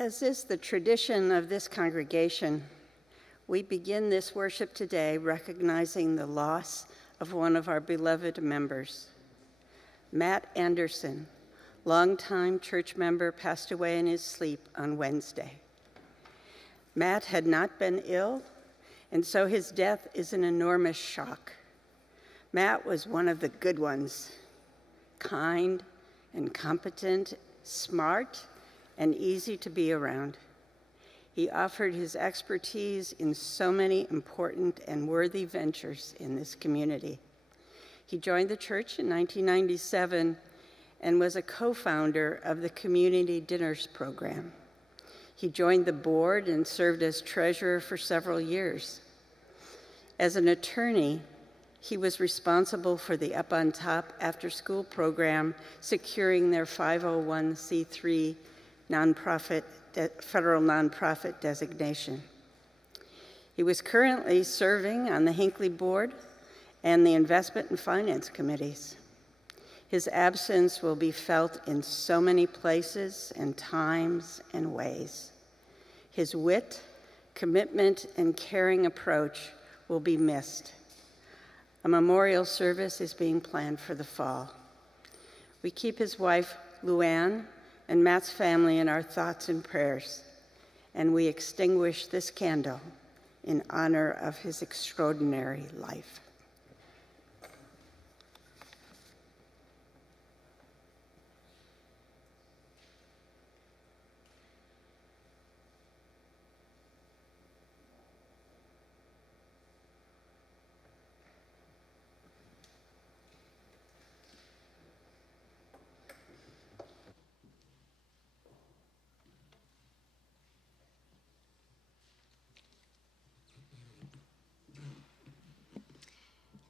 As is the tradition of this congregation, we begin this worship today recognizing the loss of one of our beloved members. Matt Anderson, longtime church member, passed away in his sleep on Wednesday. Matt had not been ill, and so his death is an enormous shock. Matt was one of the good ones, kind and competent, smart, and easy to be around. He offered his expertise in so many important and worthy ventures in this community. He joined the church in 1997 and was a co-founder of the Community Dinners program. He joined the board and served as treasurer for several years. As an attorney, he was responsible for the Up on Top after-school program, securing their 501c3 federal nonprofit designation. He was currently serving on the Hinckley board and the investment and finance committees. His absence will be felt in so many places and times and ways. His wit, commitment, and caring approach will be missed. A memorial service is being planned for the fall. We keep his wife, Luann, and Matt's family in our thoughts and prayers, and we extinguish this candle in honor of his extraordinary life.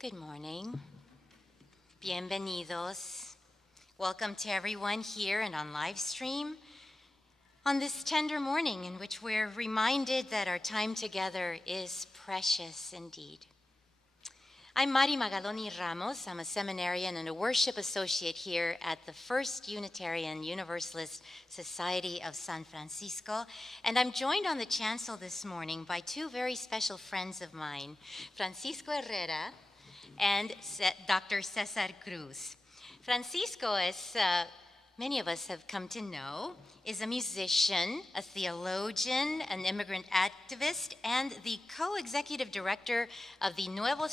Good morning. Bienvenidos. Welcome to everyone here and on live stream on this tender morning in which we're reminded that our time together is precious indeed. I'm Mari Magaloni Ramos. I'm a seminarian and a worship associate here at the First Unitarian Universalist Society of San Francisco, and I'm joined on the chancel this morning by two very special friends of mine, Francisco Herrera and Dr. Cesar Cruz. Francisco, as many of us have come to know, is a musician, a theologian, an immigrant activist, and the co-executive director of the Nuevo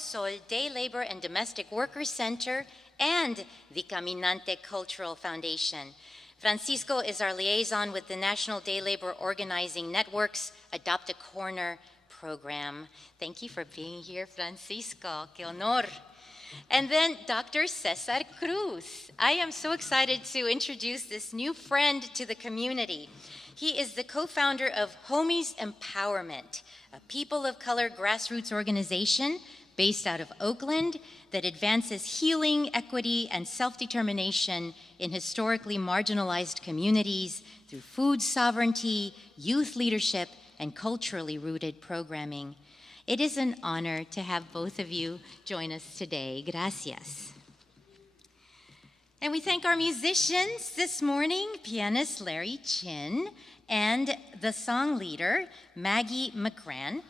Day Labor and Domestic Workers Center and the Caminante Cultural Foundation. Francisco is our liaison with the National Day Labor Organizing Network's Adopt a Corner program. Thank you for being here, Francisco. Qué honor. And then Dr. Cesar Cruz. I am so excited to introduce this new friend to the community. He is the co-founder of Homies Empowerment, a people of color grassroots organization based out of Oakland that advances healing, equity, and self-determination in historically marginalized communities through food sovereignty, youth leadership, and culturally rooted programming. It is an honor to have both of you join us today. Gracias. And we thank our musicians this morning, pianist Larry Chin and the song leader, Maggie McCran.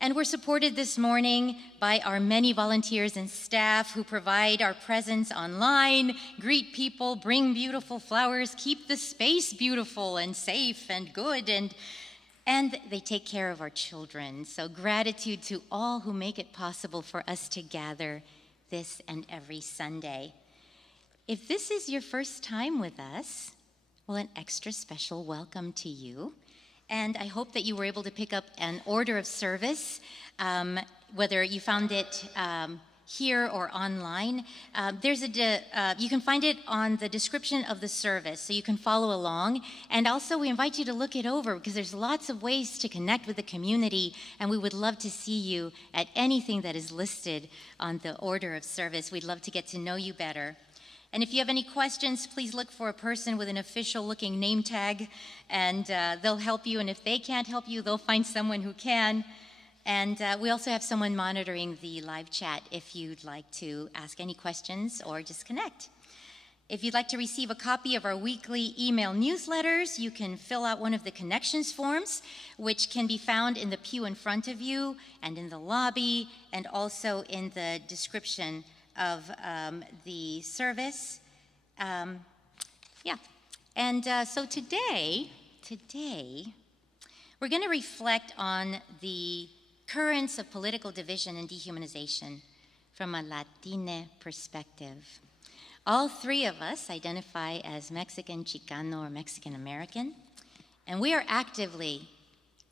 And we're supported this morning by our many volunteers and staff who provide our presence online, greet people, bring beautiful flowers, keep the space beautiful and safe and good, and they take care of our children. So gratitude to all who make it possible for us to gather this and every Sunday. If this is your first time with us, well, an extra special welcome to you. And I hope that you were able to pick up an order of service, whether you found it here or online. You can find it on the description of the service, so you can follow along. And also, we invite you to look it over because there's lots of ways to connect with the community, and we would love to see you at anything that is listed on the order of service. We'd love to get to know you better. And if you have any questions, please look for a person with an official-looking name tag, and they'll help you. And if they can't help you, they'll find someone who can. And we also have someone monitoring the live chat if you'd like to ask any questions or just connect. If you'd like to receive a copy of our weekly email newsletters, you can fill out one of the connections forms, which can be found in the pew in front of you and in the lobby and also in the description of the service. So today, we're going to reflect on the currents of political division and dehumanization from a Latine perspective. All three of us identify as Mexican, Chicano, or Mexican American, and we are actively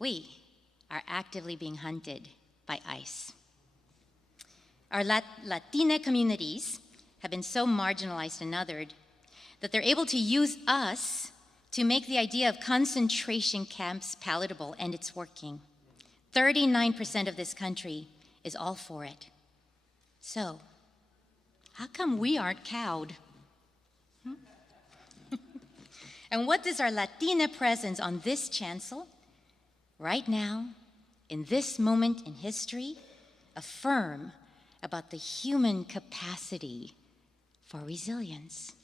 being hunted by ICE. Our Latine communities have been so marginalized and othered that they're able to use us to make the idea of concentration camps palatable, and it's working. 39% of this country is all for it. So, how come we aren't cowed? And what does our Latina presence on this chancel, right now, in this moment in history, affirm about the human capacity for resilience?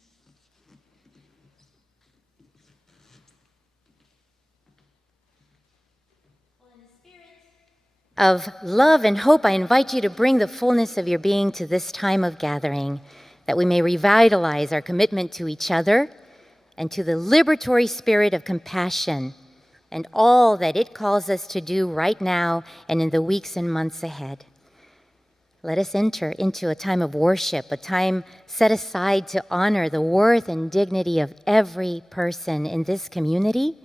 Of love and hope, I invite you to bring the fullness of your being to this time of gathering, that we may revitalize our commitment to each other and to the liberatory spirit of compassion and all that it calls us to do right now and in the weeks and months ahead. Let us enter into a time of worship, a time set aside to honor the worth and dignity of every person in this community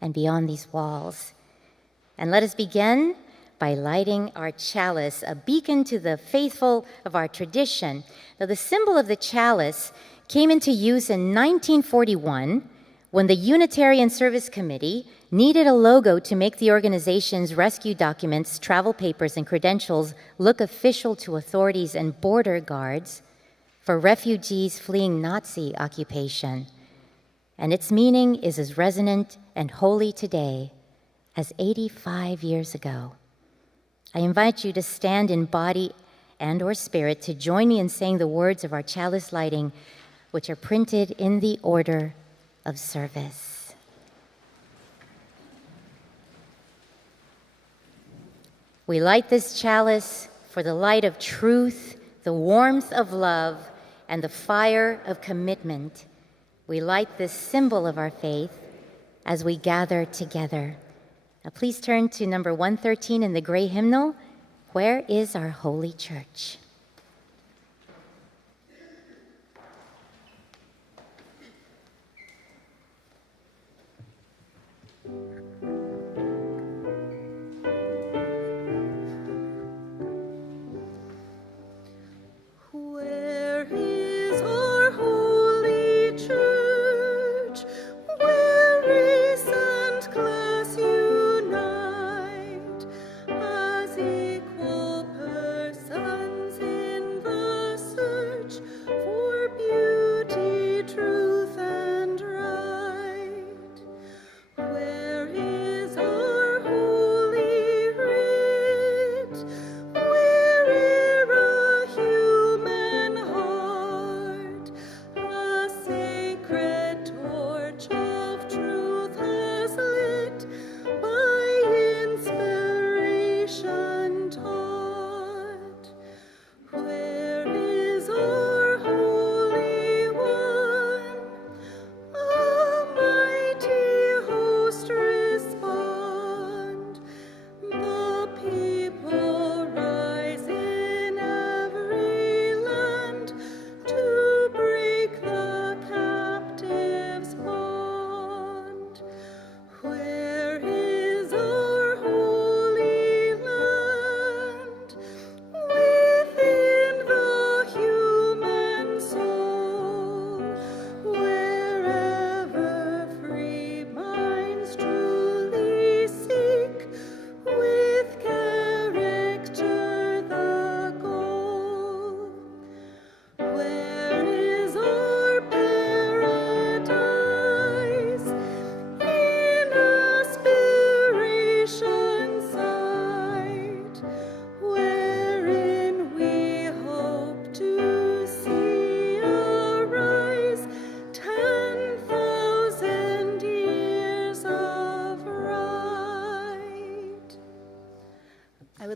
and beyond these walls. And let us begin by lighting our chalice, a beacon to the faithful of our tradition. Now, the symbol of the chalice came into use in 1941 when the Unitarian Service Committee needed a logo to make the organization's rescue documents, travel papers, and credentials look official to authorities and border guards for refugees fleeing Nazi occupation. And its meaning is as resonant and holy today as 85 years ago. I invite you to stand in body and or spirit to join me in saying the words of our chalice lighting, which are printed in the order of service. We light this chalice for the light of truth, the warmth of love, and the fire of commitment. We light this symbol of our faith as we gather together. Now please turn to number 113 in the gray hymnal, Where is Our Holy Church? As equal persons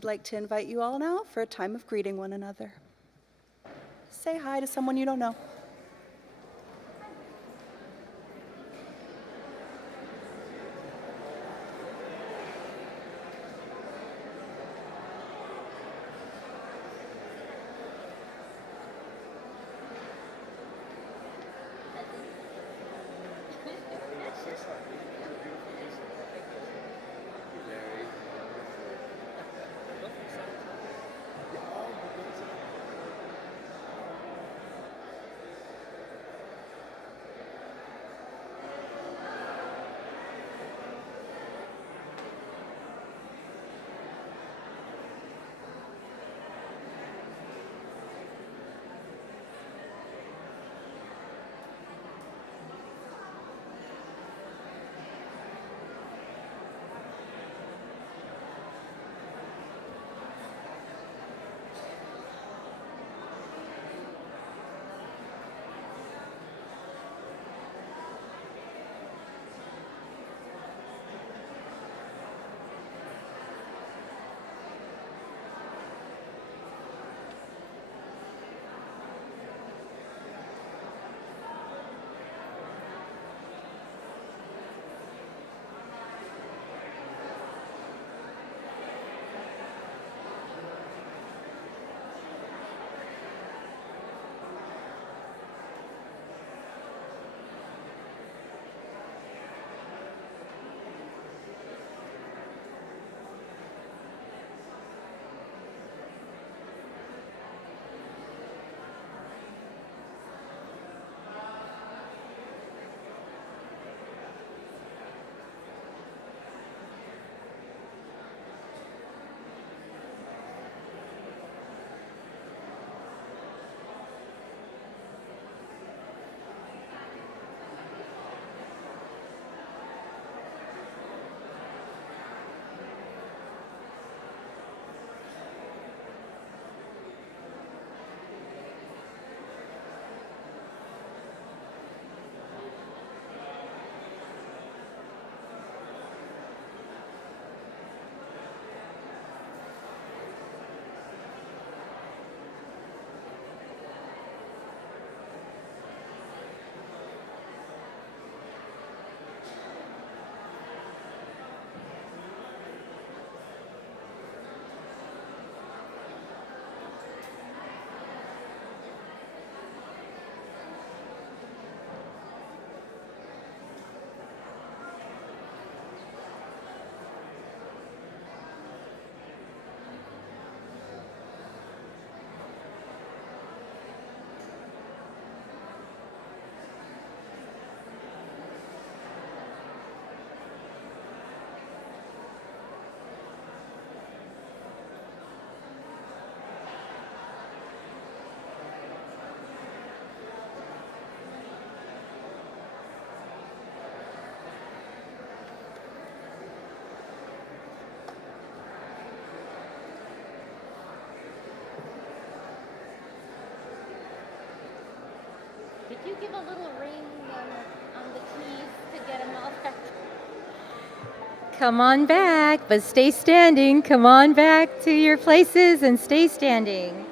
would like to invite you all now for a time of greeting one another. Say hi to someone you don't know. Could you give a little ring on the keys to get them all back? Come on back, but stay standing. Come on back to your places and stay standing.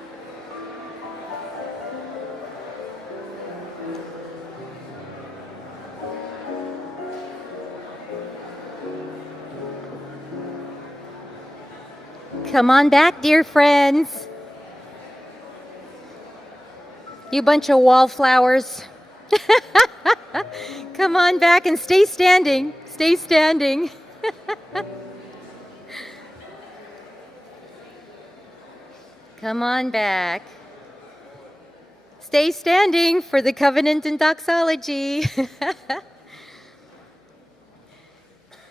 Come on back, dear friends. You bunch of wallflowers. Come on back and stay standing. Stay standing. Come on back. Stay standing for the covenant and doxology.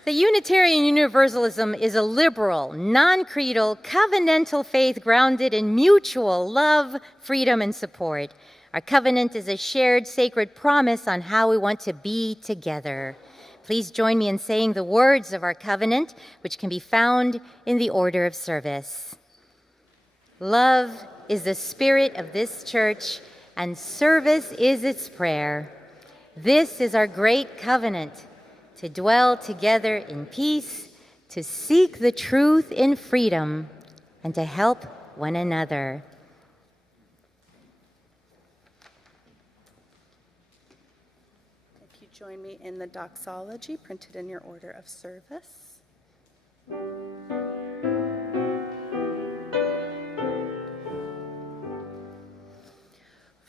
The Unitarian Universalism is a liberal, non-creedal, covenantal faith grounded in mutual love, freedom, and support. Our covenant is a shared sacred promise on how we want to be together. Please join me in saying the words of our covenant, which can be found in the order of service. Love is the spirit of this church, and service is its prayer. This is our great covenant, to dwell together in peace, to seek the truth in freedom, and to help one another. If you join me in the doxology printed in your order of service.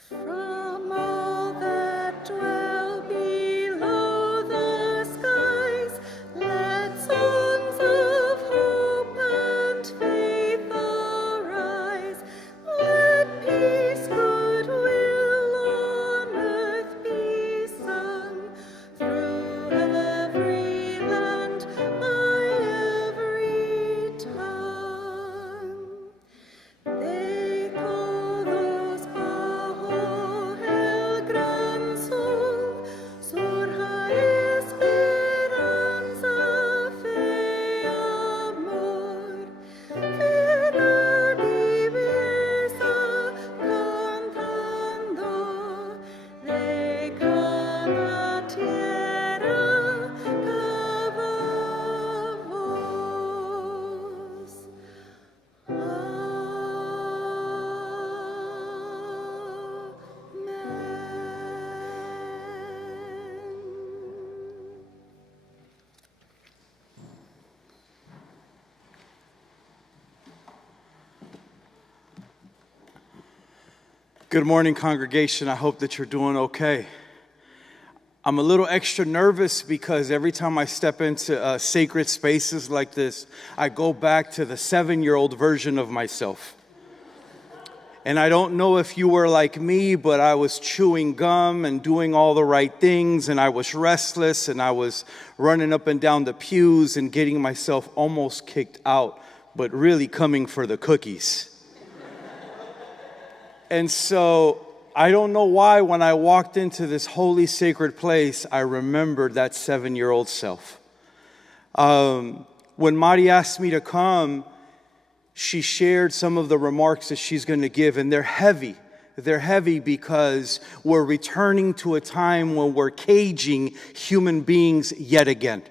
From all that dwell below the skies, let songs of hope and faith arise. Let peace, goodwill on earth be sung through every land, by every tongue. De todos bajo el gran sol surja esperanza, fe, amor, verdad y belleza cantando de cada tierra cada voz. Good morning, congregation. I hope that you're doing okay. I'm a little extra nervous because every time I step into sacred spaces like this, I go back to the 7-year-old version of myself. And I don't know if you were like me, but I was chewing gum and doing all the right things, and I was restless, and I was running up and down the pews and getting myself almost kicked out, but really coming for the cookies. And so I don't know why when I walked into this holy sacred place, I remembered that 7-year-old self. When Mari asked me to come, she shared some of the remarks that she's going to give, and they're heavy. They're heavy because we're returning to a time when we're caging human beings yet again.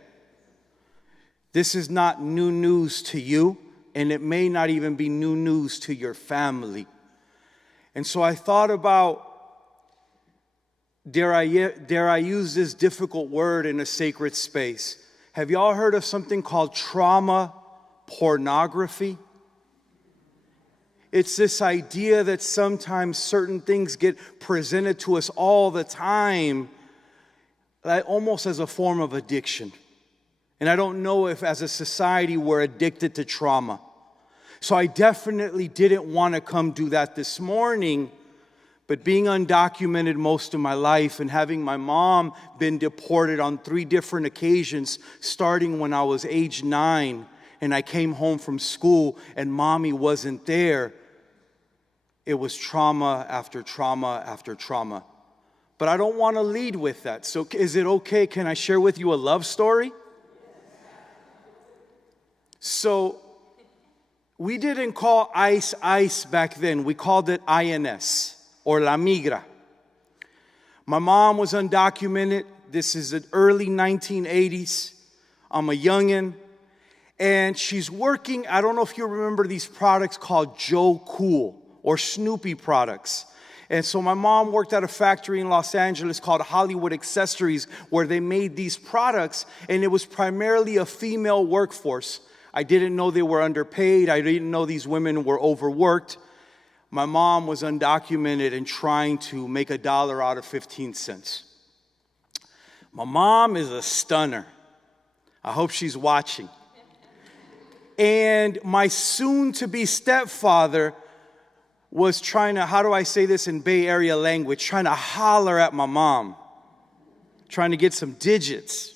This is not new news to you, and it may not even be new news to your family. And so I thought about, dare I use this difficult word in a sacred space? Have y'all heard of something called trauma pornography? It's this idea that sometimes certain things get presented to us all the time, like almost as a form of addiction. And I don't know if as a society we're addicted to trauma. So I definitely didn't want to come do that this morning, but being undocumented most of my life and having my mom been deported on 3 different occasions, starting when I was age 9, and I came home from school and mommy wasn't there, it was trauma after trauma after trauma. But I don't want to lead with that. So is it okay? Can I share with you a love story? So we didn't call ICE ICE back then. We called it INS, or La Migra. My mom was undocumented. This is the early 1980s. I'm a youngin'. And she's working, I don't know if you remember these products called Joe Cool or Snoopy products. And so my mom worked at a factory in Los Angeles called Hollywood Accessories, where they made these products, and it was primarily a female workforce. I didn't know they were underpaid. I didn't know these women were overworked. My mom was undocumented and trying to make $1 out of 15 cents. My mom is a stunner. I hope she's watching. And my soon-to-be stepfather was trying to, how do I say this in Bay Area language, trying to holler at my mom, trying to get some digits.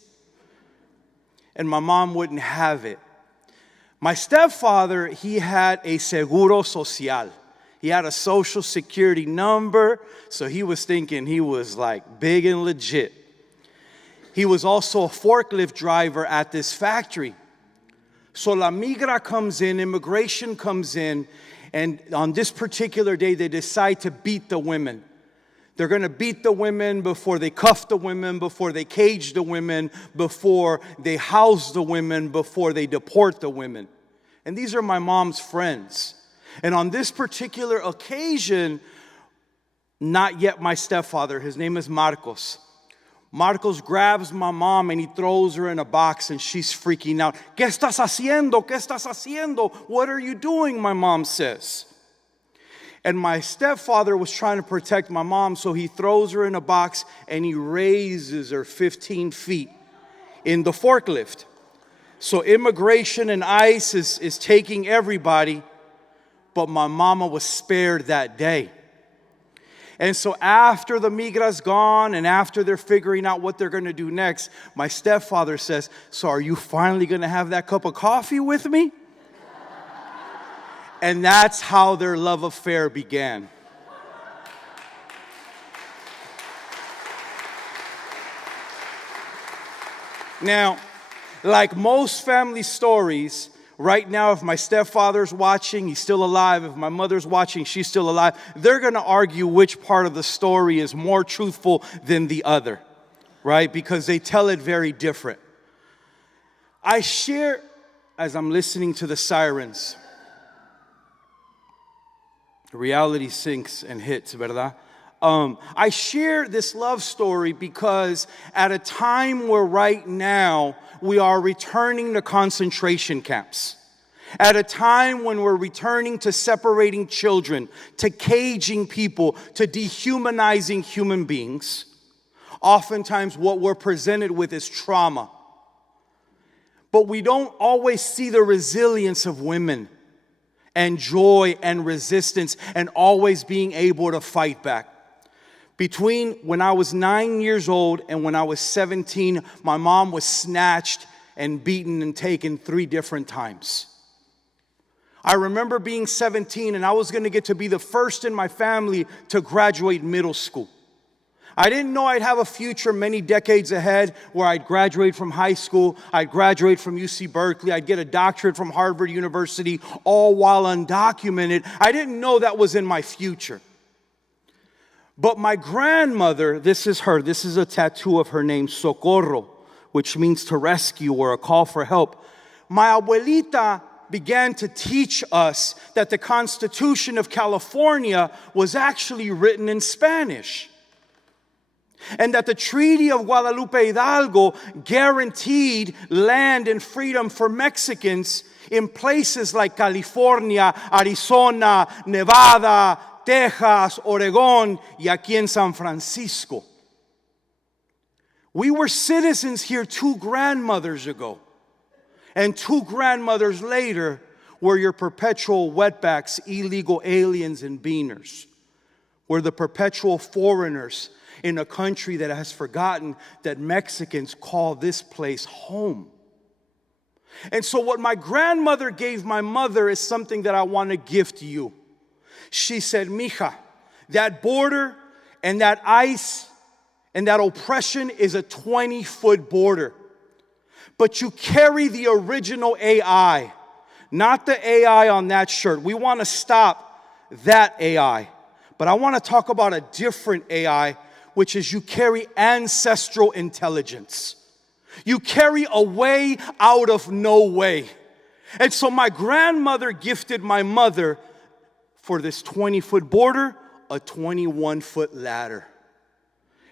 And my mom wouldn't have it. My stepfather, he had a seguro social. He had a social security number, so he was thinking he was like big and legit. He was also a forklift driver at this factory. So La Migra comes in, immigration comes in, and on this particular day, they decide to beat the women. They're going to beat the women before they cuff the women, before they cage the women, before they house the women, before they deport the women. And these are my mom's friends. And on this particular occasion, not yet my stepfather, his name is Marcos. Marcos grabs my mom and he throws her in a box and she's freaking out. ¿Qué estás haciendo? ¿Qué estás haciendo? What are you doing? My mom says. And my stepfather was trying to protect my mom, so he throws her in a box and he raises her 15 feet in the forklift. So immigration and ICE is taking everybody, but my mama was spared that day. And so after the migra's gone and after they're figuring out what they're going to do next, my stepfather says, so are you finally going to have that cup of coffee with me? And that's how their love affair began. Now, like most family stories, right now, if my stepfather's watching, he's still alive. If my mother's watching, she's still alive. They're going to argue which part of the story is more truthful than the other, right? Because they tell it very different. I share, as I'm listening to the sirens, reality sinks and hits, ¿verdad? I share this love story because at a time where right now we are returning to concentration camps, at a time when we're returning to separating children, to caging people, to dehumanizing human beings, oftentimes what we're presented with is trauma. But we don't always see the resilience of women and joy and resistance and always being able to fight back. Between when I was 9 years old and when I was 17, my mom was snatched and beaten and taken 3 different times. I remember being 17 and I was going to get to be the first in my family to graduate middle school. I didn't know I'd have a future many decades ahead where I'd graduate from high school, I'd graduate from UC Berkeley, I'd get a doctorate from Harvard University, all while undocumented. I didn't know that was in my future. But my grandmother, this is her, this is a tattoo of her name, Socorro, which means to rescue or a call for help. My abuelita began to teach us that the Constitution of California was actually written in Spanish. And that the Treaty of Guadalupe Hidalgo guaranteed land and freedom for Mexicans in places like California, Arizona, Nevada, Texas, Oregon, y aquí en San Francisco. We were citizens here 2 grandmothers ago. And 2 grandmothers later were your perpetual wetbacks, illegal aliens, and beaners. We're the perpetual foreigners in a country that has forgotten that Mexicans call this place home. And so what my grandmother gave my mother is something that I want to gift you. She said, mija, that border and that ICE and that oppression is a 20-foot border. But you carry the original AI, not the AI on that shirt. We want to stop that AI. But I want to talk about a different AI, which is you carry ancestral intelligence. You carry a way out of no way. And so my grandmother gifted my mother, for this 20-foot border, a 21-foot ladder.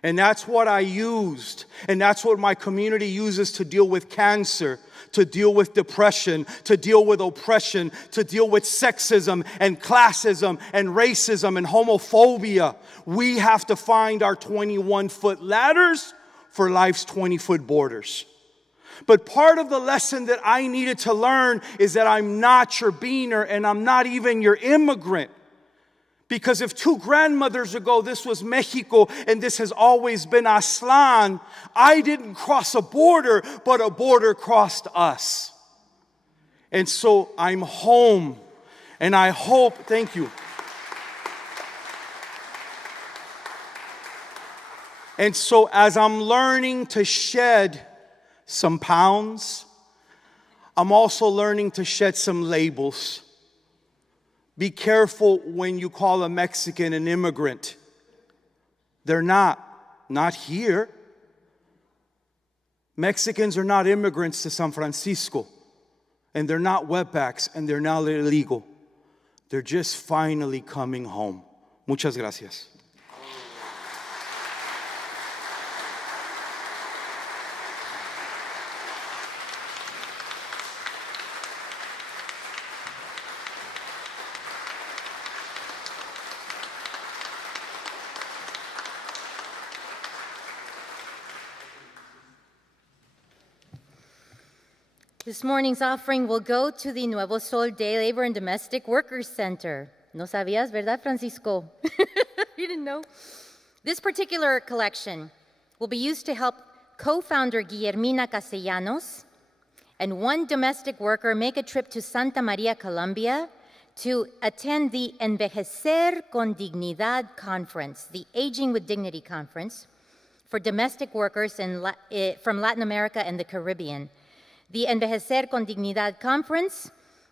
And that's what I used. And that's what my community uses to deal with cancer, to deal with depression, to deal with oppression, to deal with sexism and classism and racism and homophobia. We have to find our 21-foot ladders for life's 20-foot borders. But part of the lesson that I needed to learn is that I'm not your beaner and I'm not even your immigrant. Because if 2 grandmothers ago this was Mexico and this has always been Aztlán, I didn't cross a border, but a border crossed us. And so I'm home. And I hope, thank you. And so as I'm learning to shed some pounds, I'm also learning to shed some labels. Be careful when you call a Mexican an immigrant. They're not here. Mexicans are not immigrants to San Francisco. and they're not wetbacks, and they're not illegal. They're just finally coming home. Muchas gracias. This morning's offering will go to the Nuevo Sol Day Labor and Domestic Workers Center. No sabías, ¿verdad, Francisco? You didn't know? This particular collection will be used to help co-founder Guillermina Castellanos and one domestic worker make a trip to Santa Maria, Colombia, to attend the Envejecer con Dignidad Conference, the Aging with Dignity Conference, for domestic workers from Latin America and the Caribbean. The Envejecer con Dignidad Conference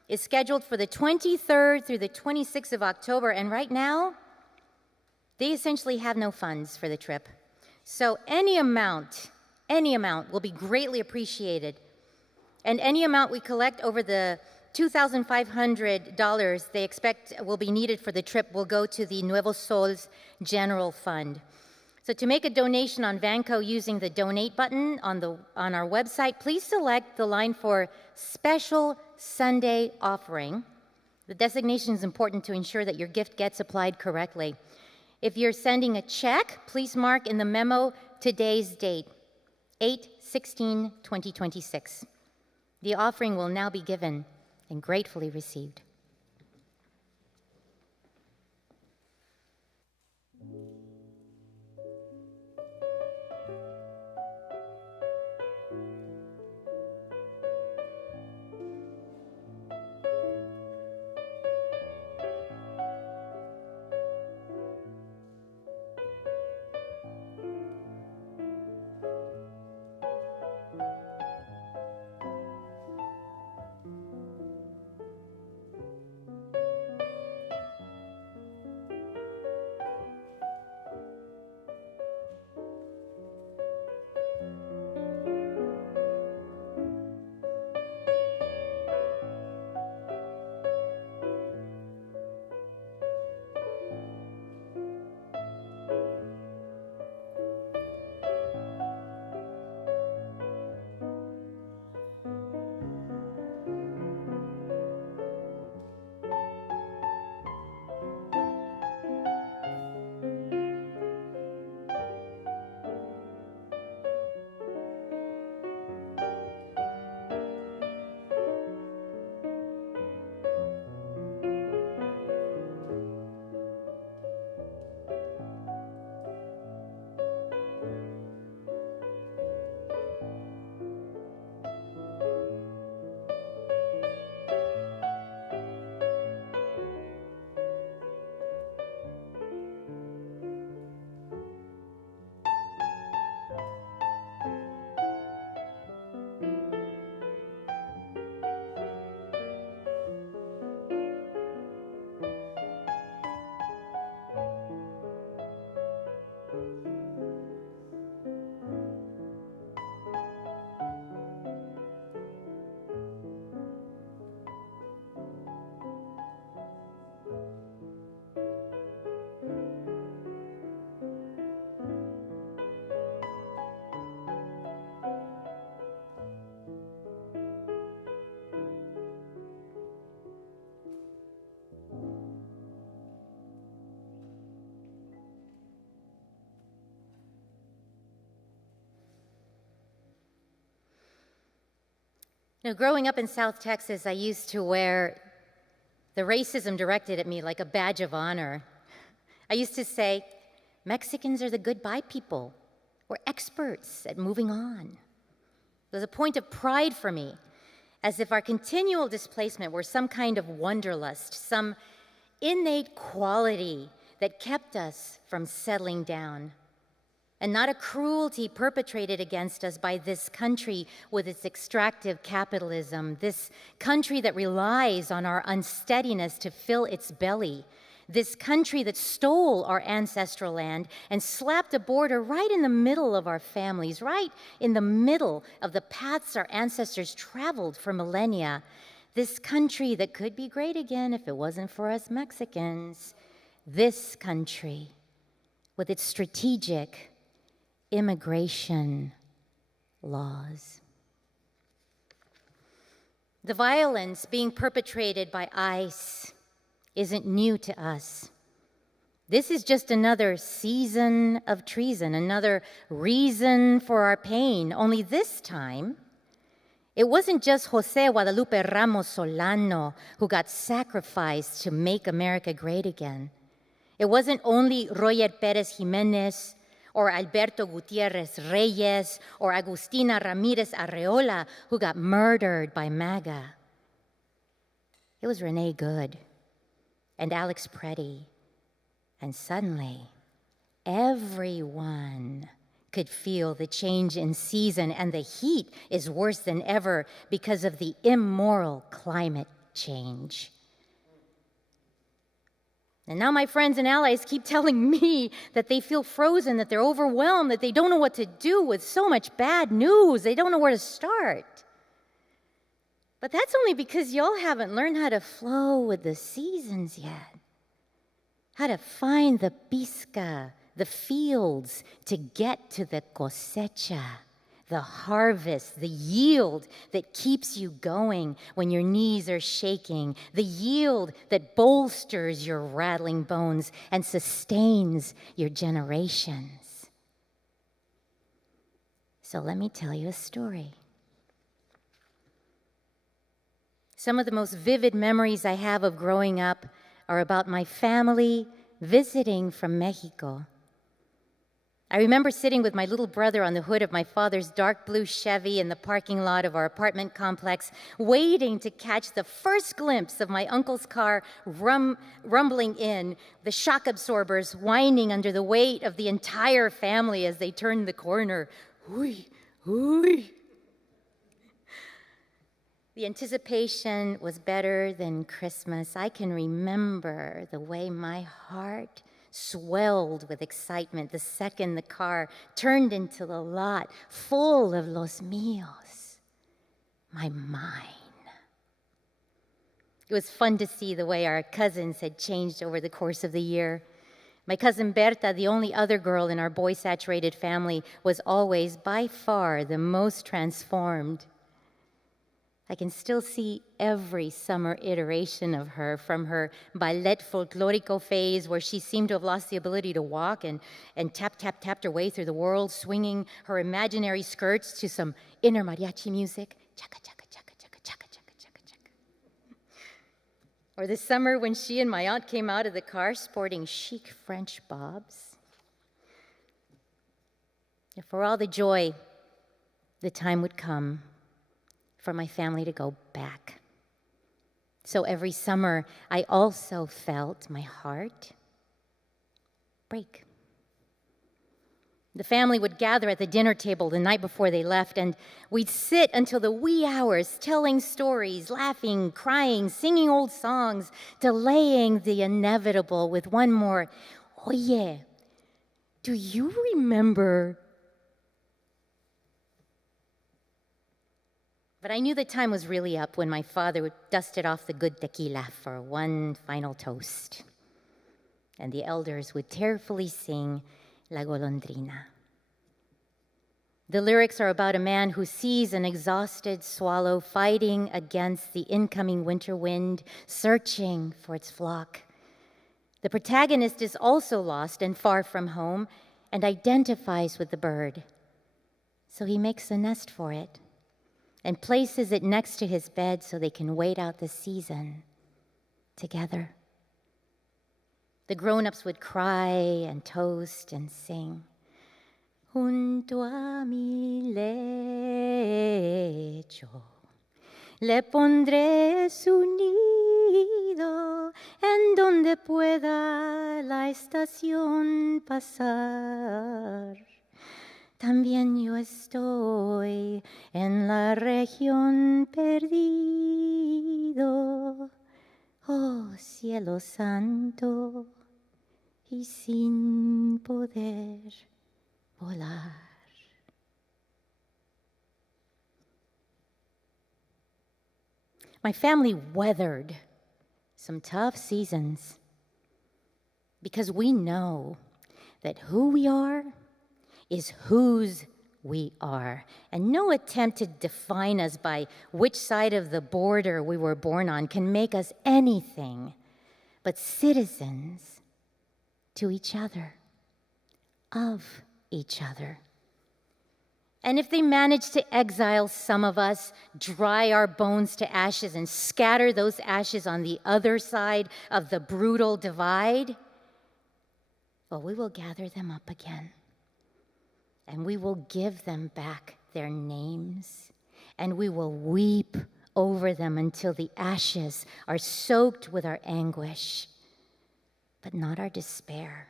is scheduled for the 23rd through the 26th of October, and right now, they essentially have no funds for the trip. So any amount will be greatly appreciated. And any amount we collect over the $2,500 they expect will be needed for the trip will go to the Nuevo Sol's General Fund. So to make a donation on Vanco using the donate button on our website, please select the line for Special Sunday Offering. The designation is important to ensure that your gift gets applied correctly. If you're sending a check, please mark in the memo today's date, 8/16/2026. The offering will now be given and gratefully received. Now, growing up in South Texas, I used to wear the racism directed at me like a badge of honor. I used to say, Mexicans are the goodbye people. We're experts at moving on. It was a point of pride for me, as if our continual displacement were some kind of wanderlust, some innate quality that kept us from settling down, and not a cruelty perpetrated against us by this country with its extractive capitalism, this country that relies on our unsteadiness to fill its belly, this country that stole our ancestral land and slapped a border right in the middle of our families, right in the middle of the paths our ancestors traveled for millennia. This country that could be great again if it wasn't for us Mexicans. This country with its strategic immigration laws. The violence being perpetrated by ICE isn't new to us. This is just another season of treason, another reason for our pain. Only this time, it wasn't just Jose Guadalupe Ramos Solano who got sacrificed to make America great again. It wasn't only Roger Pérez Jiménez or Alberto Gutiérrez Reyes or Agustina Ramírez Arreola who got murdered by MAGA. It was Renee Good and Alex Preddy. And suddenly, everyone could feel the change in season, and the heat is worse than ever because of the immoral climate change. And now my friends and allies keep telling me that they feel frozen, that they're overwhelmed, that they don't know what to do with so much bad news. They don't know where to start. But that's only because y'all haven't learned how to flow with the seasons yet. How to find the pizca, the fields, to get to the cosecha, the harvest, the yield that keeps you going when your knees are shaking, the yield that bolsters your rattling bones and sustains your generations. So let me tell you a story. Some of the most vivid memories I have of growing up are about my family visiting from Mexico. I remember sitting with my little brother on the hood of my father's dark blue Chevy in the parking lot of our apartment complex, waiting to catch the first glimpse of my uncle's car rumbling in, the shock absorbers whining under the weight of the entire family as they turned the corner. Hooey, hooey. The anticipation was better than Christmas. I can remember the way my heart swelled with excitement the second the car turned into the lot full of los míos, mine. It was fun to see the way our cousins had changed over the course of the year. My cousin Berta, the only other girl in our boy-saturated family, was always by far the most transformed. I can still see every summer iteration of her, from her ballet folklorico phase, where she seemed to have lost the ability to walk and tapped her way through the world, swinging her imaginary skirts to some inner mariachi music. Chaka, chaka, chaka, chaka, chaka, chaka, chaka, chaka. Or the summer when she and my aunt came out of the car sporting chic French bobs. And for all the joy, the time would come for my family to go back. So every summer, I also felt my heart break. The family would gather at the dinner table the night before they left, and we'd sit until the wee hours, telling stories, laughing, crying, singing old songs, delaying the inevitable with one more, Oye, do you remember? But I knew the time was really up when my father dusted off the good tequila for one final toast. And the elders would tearfully sing La Golondrina. The lyrics are about a man who sees an exhausted swallow fighting against the incoming winter wind, searching for its flock. The protagonist is also lost and far from home and identifies with the bird. So he makes a nest for it and places it next to his bed so they can wait out the season together. The grown-ups would cry and toast and sing. Junto a mi lecho le pondré su nido en donde pueda la estación pasar. También yo estoy en la región perdido, oh cielo santo, y sin poder volar. My family weathered some tough seasons because we know that who we are is whose we are, and no attempt to define us by which side of the border we were born on can make us anything but citizens to each other, of each other. And if they manage to exile some of us, dry our bones to ashes, and scatter those ashes on the other side of the brutal divide, well, we will gather them up again. And we will give them back their names, and we will weep over them until the ashes are soaked with our anguish, but not our despair.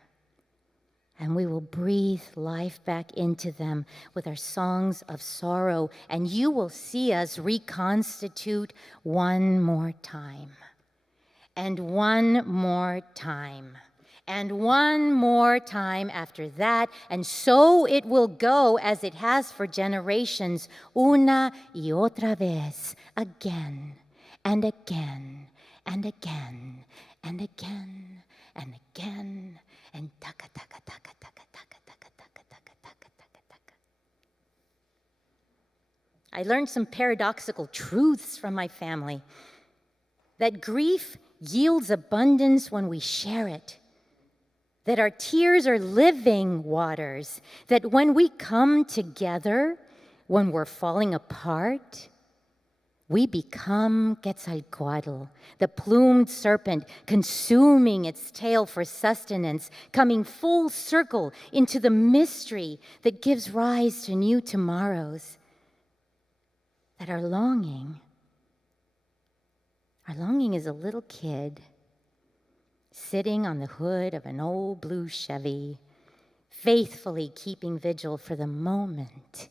And we will breathe life back into them with our songs of sorrow, and you will see us reconstitute one more time, and one more time. And one more time after that, and so it will go as it has for generations, una y otra vez, again, and again, and again, and again, and again, and taka, taka, taka, taka, taka, taka, taka, taka, taka, taka, taka. I learned some paradoxical truths from my family, that grief yields abundance when we share it, that our tears are living waters, that when we come together, when we're falling apart, we become Quetzalcoatl, the plumed serpent, consuming its tail for sustenance, coming full circle into the mystery that gives rise to new tomorrows, that our longing is a little kid sitting on the hood of an old blue Chevy, faithfully keeping vigil for the moment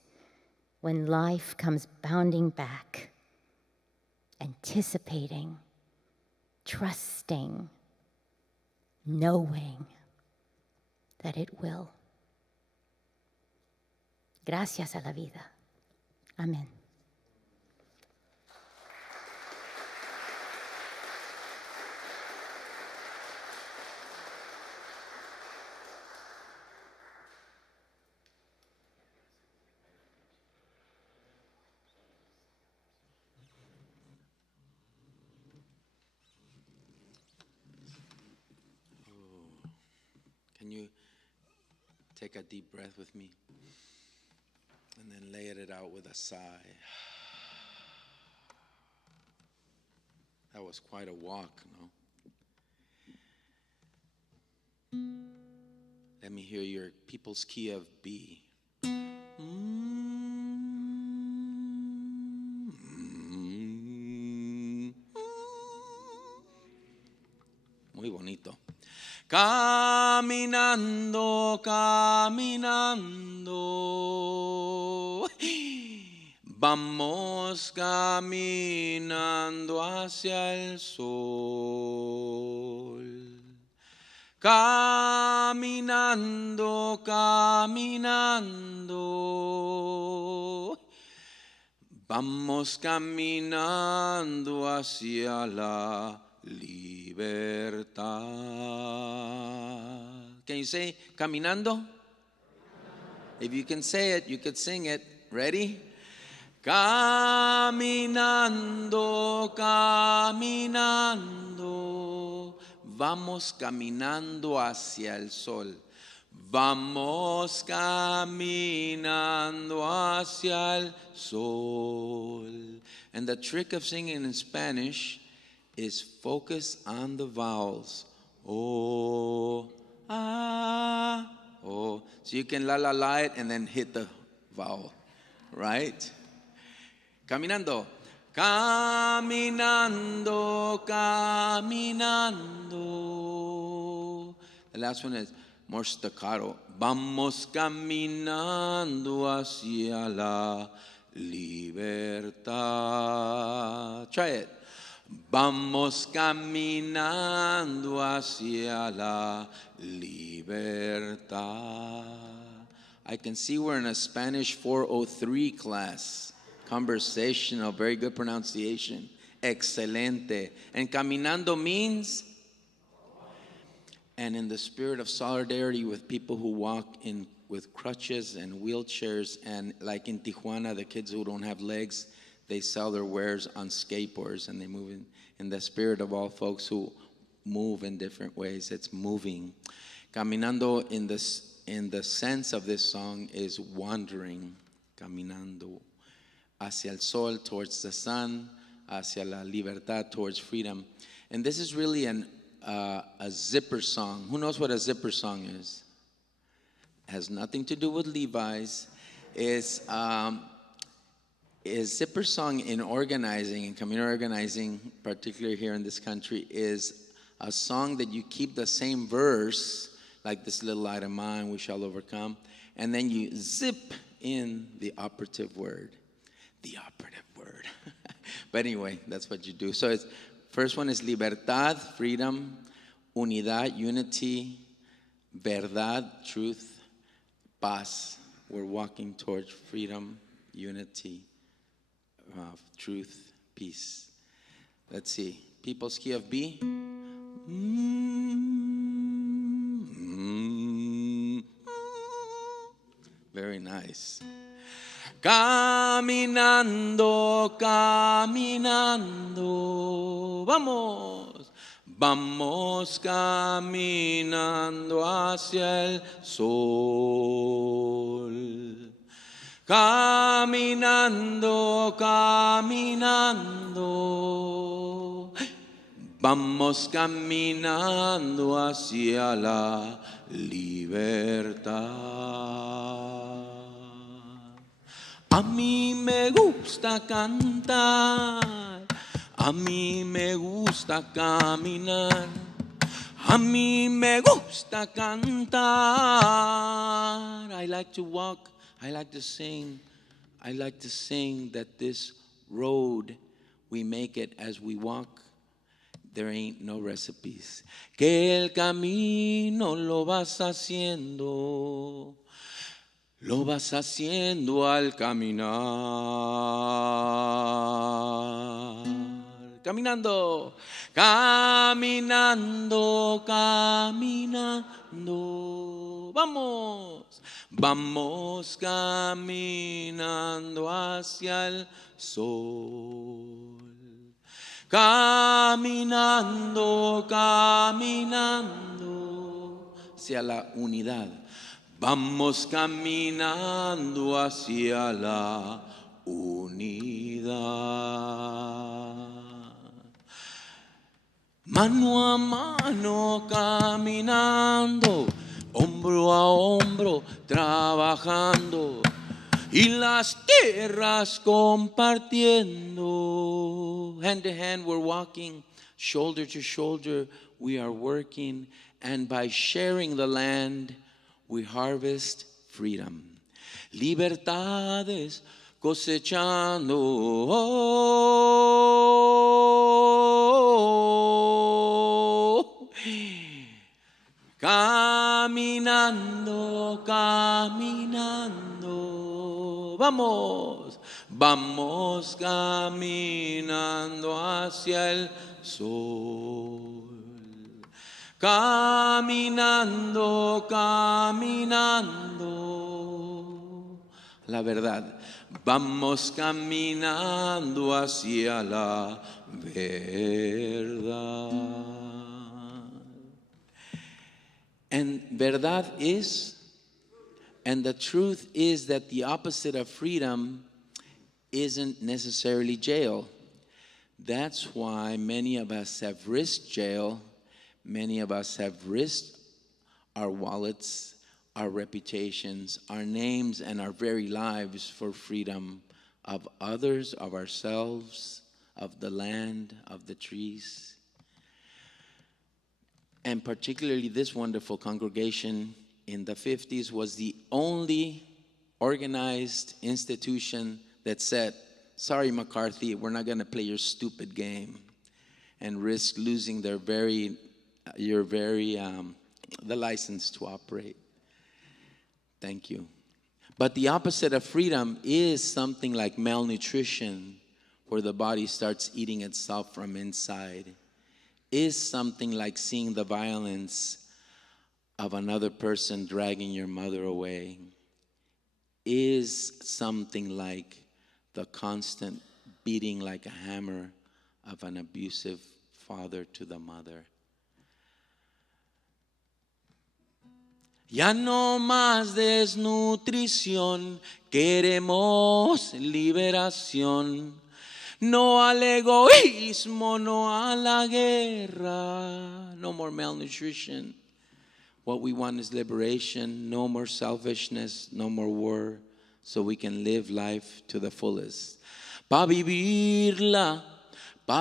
when life comes bounding back, anticipating, trusting, knowing that it will. Gracias a la vida. Amen. Can you take a deep breath with me and then lay it out with a sigh? That was quite a walk, no? Let me hear your people's key of B. Muy bonito. Caminando, caminando, vamos caminando hacia el sol. Caminando, caminando, vamos caminando hacia la libertad. Can you say caminando? If you can say it, you could sing it. Ready? Caminando, caminando, vamos caminando hacia el sol. Vamos caminando hacia el sol. And the trick of singing in Spanish is focus on the vowels. Oh, ah, oh. So you can la it and then hit the vowel, right? Caminando. Caminando, caminando. The last one is more staccato. Vamos caminando hacia la libertad. Try it. Vamos caminando hacia la libertad. I can see we're in a Spanish 403 class. Conversational, very good pronunciation. Excelente. And caminando means, and in the spirit of solidarity with people who walk in with crutches and wheelchairs, and like in Tijuana, the kids who don't have legs, they sell their wares on skateboards, and they move in the spirit of all folks who move in different ways. It's moving. Caminando in the sense of this song is wandering. Caminando hacia el sol, towards the sun, hacia la libertad, towards freedom. And this is really a zipper song. Who knows what a zipper song is? Has nothing to do with Levi's. Is zipper song in organizing, in community organizing, particularly here in this country, is a song that you keep the same verse, like this little light of mine, we shall overcome, and then you zip in the operative word. The operative word. But anyway, that's what you do. So it's, first one is libertad, freedom, unidad, unity, verdad, truth, paz. We're walking towards freedom, unity, truth, peace. Let's see. People's key of B. Very nice. Caminando, caminando, vamos, vamos caminando hacia el sol. Caminando, caminando, vamos caminando hacia la libertad. A mí me gusta cantar, a mí me gusta caminar, a mí me gusta cantar. I like to walk, I like to sing. I like to sing that this road, we make it as we walk. There ain't no recipes. Que el camino lo vas haciendo. Lo vas haciendo al caminar. Caminando, caminando, caminando. Vamos, vamos caminando hacia el sol. Caminando, caminando hacia la unidad. Vamos caminando hacia la unidad. Mano a mano caminando, hombro a hombro trabajando y las tierras compartiendo. Hand to hand we're walking, shoulder to shoulder we are working, and by sharing the land we harvest freedom. Libertades cosechando. Caminando, caminando. Vamos, vamos caminando hacia el sol. Caminando, caminando, la verdad, vamos caminando hacia la verdad. And verdad is, and the truth is that the opposite of freedom isn't necessarily jail. That's why many of us have risked jail. Many of us have risked our wallets, our reputations, our names, and our very lives for freedom of others, of ourselves, of the land, of the trees. And particularly this wonderful congregation in the 50s was the only organized institution that said, sorry, McCarthy, we're not going to play your stupid game and risk losing their the license to operate. Thank you. But the opposite of freedom is something like malnutrition, where the body starts eating itself from inside, is something like seeing the violence of another person dragging your mother away, is something like the constant beating like a hammer of an abusive father to the mother. Ya no más desnutrición, queremos liberación. No al egoísmo, no a la guerra. No more malnutrition. What we want is liberation, no more selfishness, no more war, so we can live life to the fullest. Pa vivir la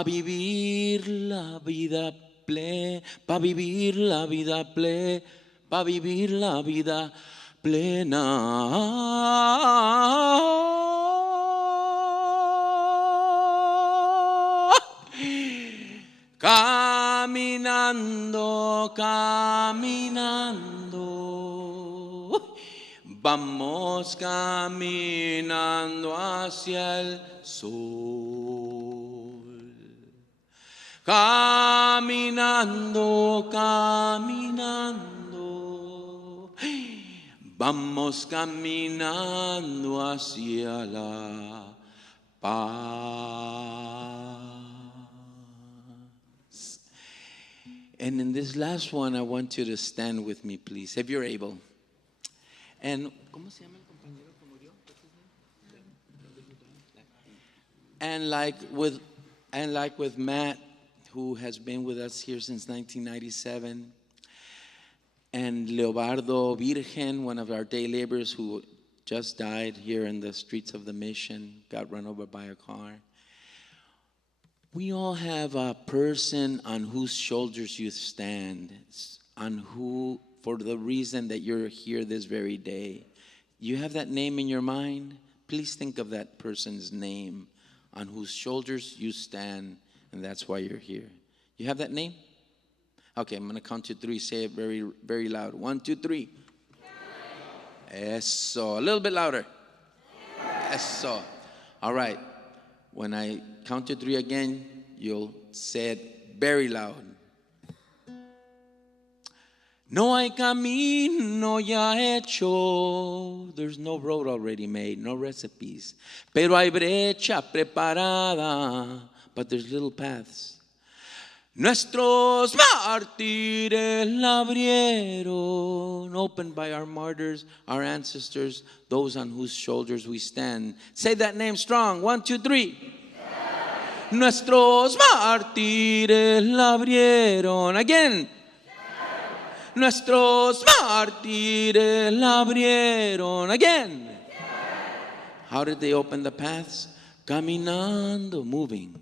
vida plena, pa vivir la vida plena, pa vivir la vida plena. Caminando, caminando, vamos caminando hacia el sol. Caminando, caminando, vamos caminando hacia la paz. And in this last one, I want you to stand with me, please, if you're able. And ¿cómo se llama el compañero que murió? And like with Matt, who has been with us here since 1997, and Leobardo Virgen, one of our day laborers who just died here in the streets of the mission, got run over by a car. We all have a person on whose shoulders you stand, for the reason that you're here this very day. You have that name in your mind? Please think of that person's name on whose shoulders you stand, and that's why you're here. You have that name? Okay, I'm going to count to 3. Say it very, very loud. 1, 2, 3. Eso. A little bit louder. Eso. All right. When I count to 3 again, you'll say it very loud. No hay camino ya hecho. There's no road already made, no recipes. Pero hay brecha preparada. But there's little paths. Nuestros mártires la abrieron, opened by our martyrs, our ancestors, those on whose shoulders we stand. Say that name strong. 1, 2, 3. Yeah. Nuestros mártires la abrieron. Again. Yeah. Nuestros mártires la abrieron. Again. Yeah. How did they open the paths? Caminando, moving.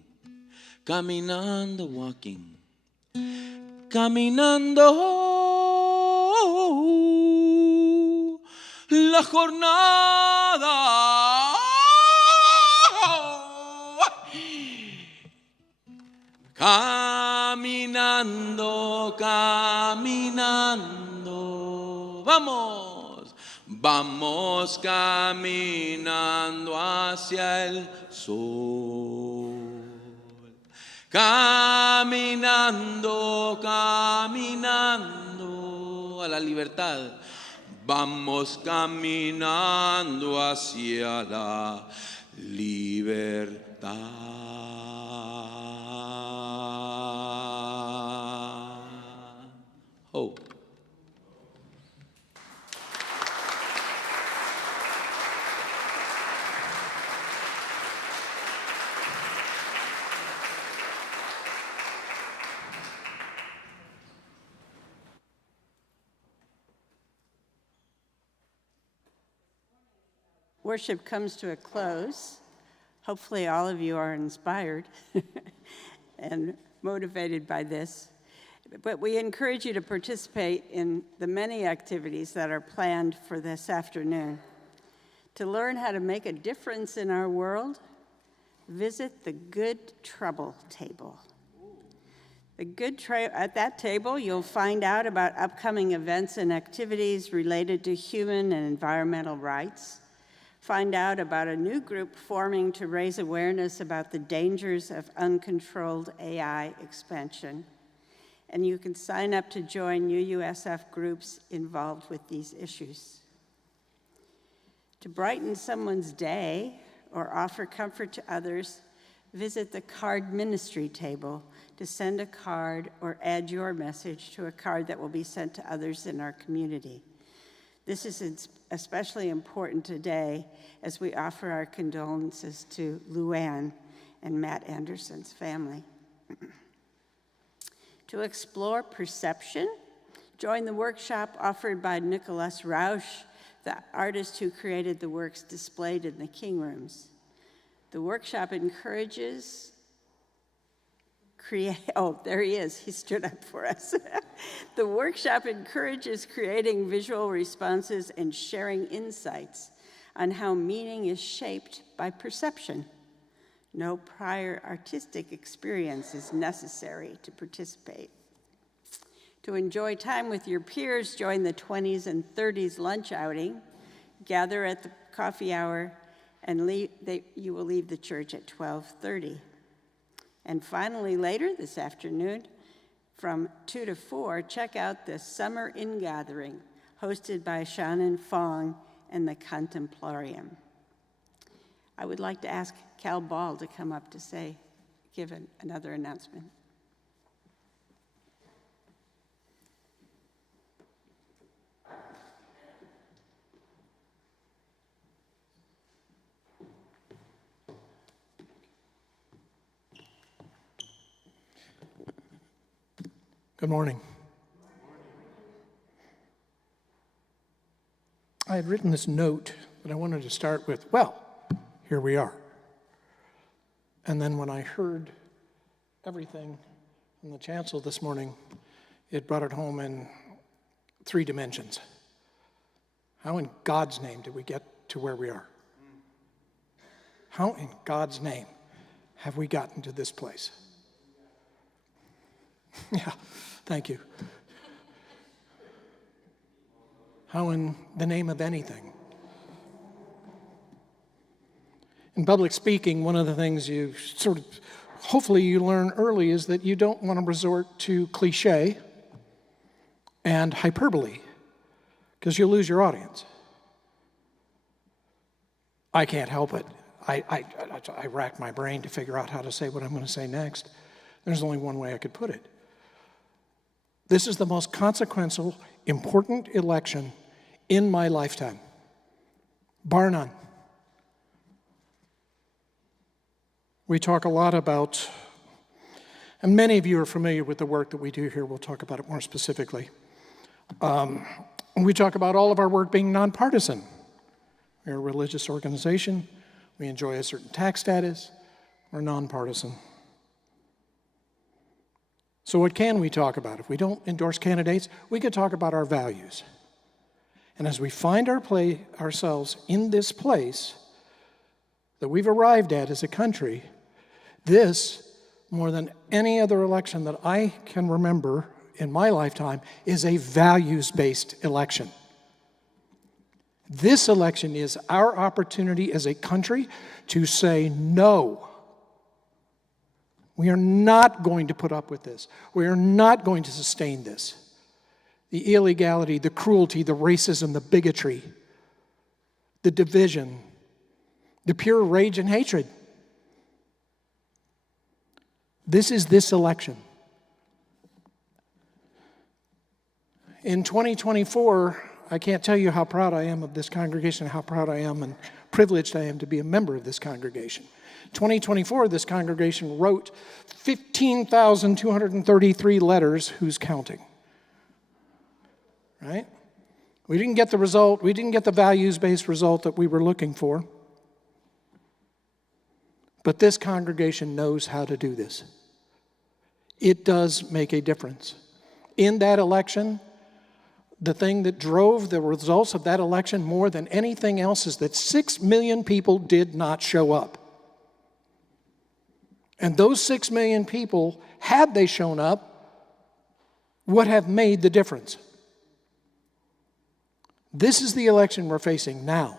Caminando, walking. Caminando la jornada. Caminando, caminando. Vamos. Vamos caminando hacia el sol. Caminando, caminando a la libertad. Vamos caminando hacia la libertad. Oh. Worship comes to a close. Hopefully all of you are inspired and motivated by this. But we encourage you to participate in the many activities that are planned for this afternoon. To learn how to make a difference in our world, visit the Good Trouble table. At that table, you'll find out about upcoming events and activities related to human and environmental rights, Find out about a new group forming to raise awareness about the dangers of uncontrolled AI expansion. And you can sign up to join UUSF groups involved with these issues. To brighten someone's day or offer comfort to others, visit the card ministry table to send a card or add your message to a card that will be sent to others in our community. This is especially important today as we offer our condolences to Luann and Matt Anderson's family. To explore perception, join the workshop offered by Nicholas Rausch, the artist who created the works displayed in the King Rooms. The workshop encourages there he is, he stood up for us. The workshop encourages creating visual responses and sharing insights on how meaning is shaped by perception. No prior artistic experience is necessary to participate. To enjoy time with your peers, join the 20s and 30s lunch outing, gather at the coffee hour, and you will leave the church at 12:30. And finally, later this afternoon, from 2 to 4, check out the Summer Ingathering, hosted by Shannon Fong and the Contemplarium. I would like to ask Cal Ball to come up to give another announcement. Good morning. I had written this note, but I wanted to start with, well, here we are. And then when I heard everything from the chancel this morning, it brought it home in 3 dimensions. How in God's name did we get to where we are? How in God's name have we gotten to this place? Yeah, thank you. How in the name of anything? In public speaking, one of the things you hopefully you learn early is that you don't want to resort to cliche and hyperbole because you'll lose your audience. I can't help it. I rack my brain to figure out how to say what I'm going to say next. There's only one way I could put it. This is the most consequential, important election in my lifetime, bar none. We talk a lot about, and many of you are familiar with the work that we do here. We'll talk about it more specifically. We talk about all of our work being nonpartisan. We're a religious organization. We enjoy a certain tax status. We're nonpartisan. So what can we talk about? If we don't endorse candidates, we could talk about our values. And as we find ourselves in this place that we've arrived at as a country, this, more than any other election that I can remember in my lifetime, is a values-based election. This election is our opportunity as a country to say no. We are not going to put up with this. We are not going to sustain this. The illegality, the cruelty, the racism, the bigotry, the division, the pure rage and hatred. This is this election. In 2024, I can't tell you how proud I am of this congregation, how proud I am and privileged I am to be a member of this congregation. 2024, this congregation wrote 15,233 letters, who's counting? Right? We didn't get the result, we didn't get the values-based result that we were looking for. But this congregation knows how to do this. It does make a difference. In that election, the thing that drove the results of that election more than anything else is that 6 million people did not show up. And those 6 million people, had they shown up, would have made the difference. This is the election we're facing now.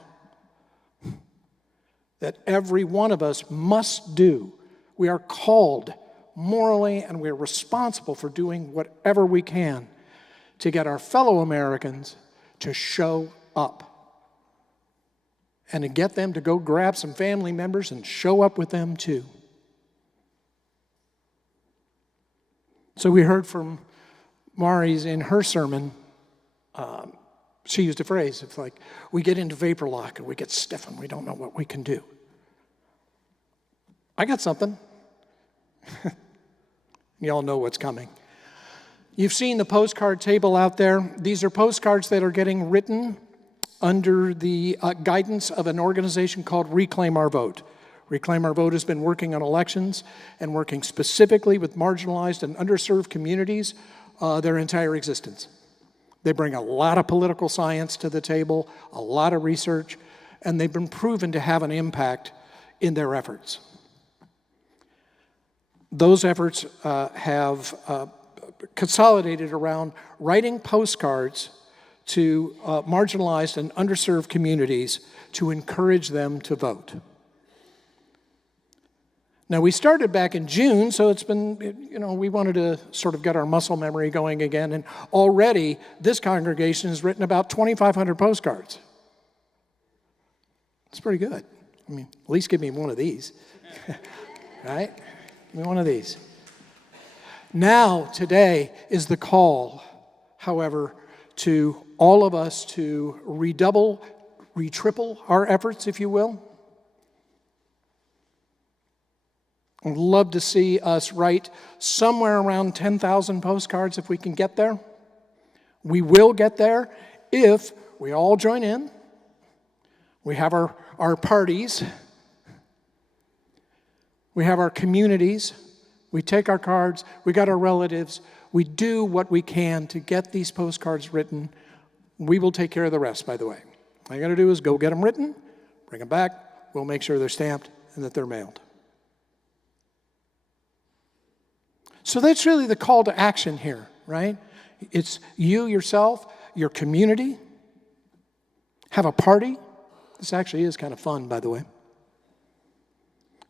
that every one of us must do. We are called morally, and we are responsible for doing whatever we can to get our fellow Americans to show up and to get them to go grab some family members and show up with them too. So we heard from Mari's in her sermon. She used a phrase, it's like, we get into vapor lock and we get stiff and we don't know what we can do. I got something. Y'all know what's coming. You've seen the postcard table out there. These are postcards that are getting written under the guidance of an organization called Reclaim Our Vote. Reclaim Our Vote has been working on elections and working specifically with marginalized and underserved communities their entire existence. They bring a lot of political science to the table, a lot of research, and they've been proven to have an impact in their efforts. Those efforts have consolidated around writing postcards to marginalized and underserved communities to encourage them to vote. Now, we started back in June, so it's been, we wanted to sort of get our muscle memory going again, and already this congregation has written about 2,500 postcards. It's pretty good. I mean, at least give me one of these, right? Give me one of these. Now, today is the call, however, to all of us to redouble, retriple our efforts, if you will. I'd love to see us write somewhere around 10,000 postcards if we can get there. We will get there if we all join in. We have our parties. We have our communities. We take our cards. We got our relatives. We do what we can to get these postcards written. We will take care of the rest, by the way. All you got to do is go get them written, bring them back. We'll make sure they're stamped and that they're mailed. So that's really the call to action here, right? It's you, yourself, your community. Have a party. This actually is kind of fun, by the way.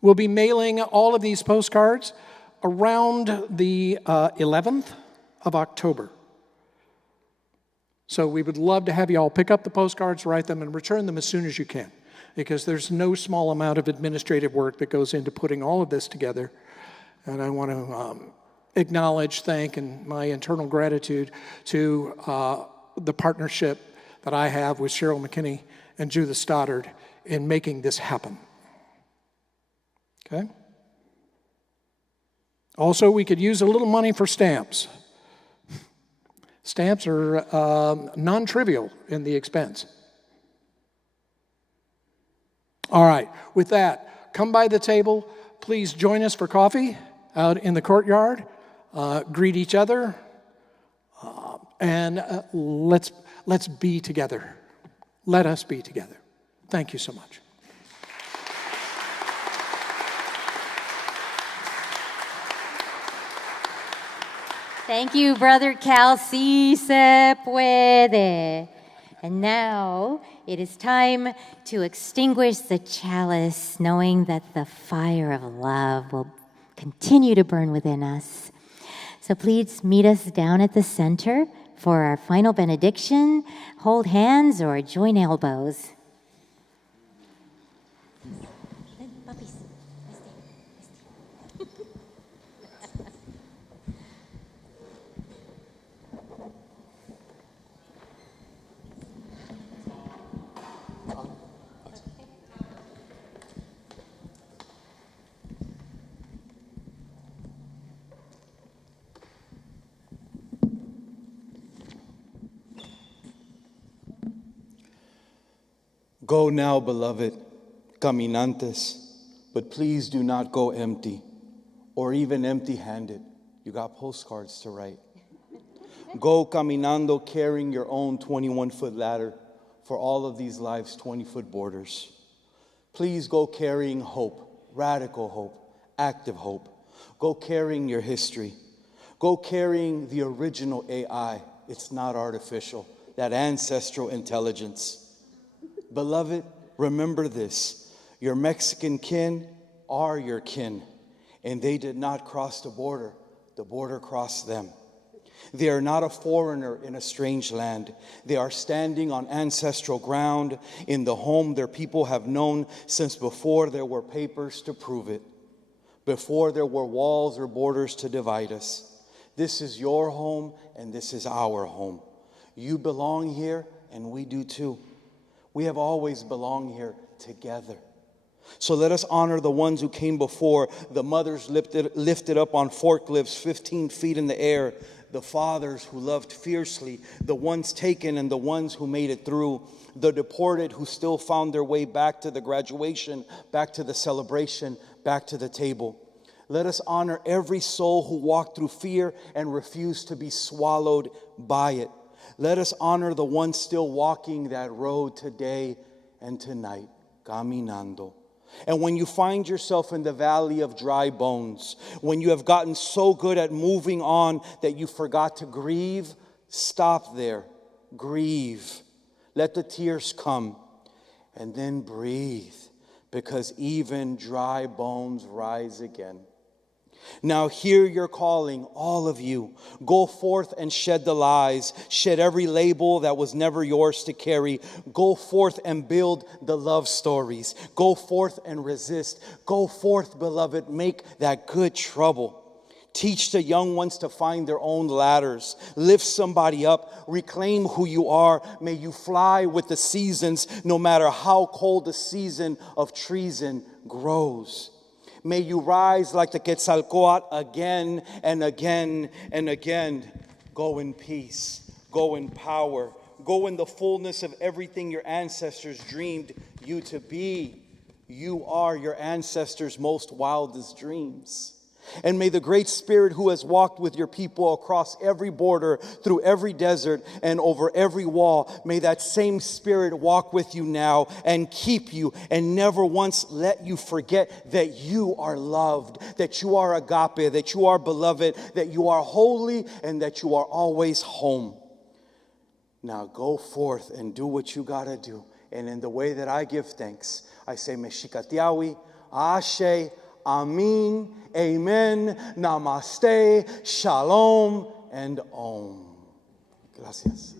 We'll be mailing all of these postcards around the 11th of October. So we would love to have you all pick up the postcards, write them, and return them as soon as you can, because there's no small amount of administrative work that goes into putting all of this together. And I want to acknowledge, thank, and my internal gratitude to the partnership that I have with Cheryl McKinney and Judith Stoddard in making this happen. Okay? Also, we could use a little money for stamps. Stamps are non-trivial in the expense. All right, with that, come by the table. Please join us for coffee out in the courtyard. Greet each other, and let's be together. Let us be together. Thank you so much. Thank you, Brother Cal. Si se puede. And now it is time to extinguish the chalice, knowing that the fire of love will continue to burn within us. So please meet us down at the center for our final benediction. Hold hands or join elbows. Go now, beloved, caminantes, but please do not go empty or even empty-handed. You got postcards to write. Go caminando, carrying your own 21-foot ladder for all of these life's 20-foot borders. Please go carrying hope, radical hope, active hope. Go carrying your history. Go carrying the original AI. It's not artificial, that ancestral intelligence. Beloved, remember this. Your Mexican kin are your kin, and they did not cross the border crossed them. They are not a foreigner in a strange land. They are standing on ancestral ground in the home their people have known since before there were papers to prove it, before there were walls or borders to divide us. This is your home, and this is our home. You belong here, and we do too. We have always belonged here together. So let us honor the ones who came before, the mothers lifted up on forklifts 15 feet in the air, the fathers who loved fiercely, the ones taken and the ones who made it through, the deported who still found their way back to the graduation, back to the celebration, back to the table. Let us honor every soul who walked through fear and refused to be swallowed by it. Let us honor the ones still walking that road today and tonight, caminando. And when you find yourself in the valley of dry bones, when you have gotten so good at moving on that you forgot to grieve, stop there. Grieve. Let the tears come. And then breathe, because even dry bones rise again. Now hear your calling, all of you. Go forth and shed the lies. Shed every label that was never yours to carry. Go forth and build the love stories. Go forth and resist. Go forth, beloved, make that good trouble. Teach the young ones to find their own ladders. Lift somebody up. Reclaim who you are. May you fly with the seasons, no matter how cold the season of treason grows. May you rise like the Quetzalcoatl again and again and again. Go in peace. Go in power. Go in the fullness of everything your ancestors dreamed you to be. You are your ancestors' most wildest dreams. And may the Great Spirit who has walked with your people across every border, through every desert, and over every wall, may that same Spirit walk with you now and keep you and never once let you forget that you are loved, that you are agape, that you are beloved, that you are holy, and that you are always home. Now go forth and do what you got to do. And in the way that I give thanks, I say, Meshikatiawi, Ashe, Amin, Amen, Namaste, Shalom, and Om. Gracias.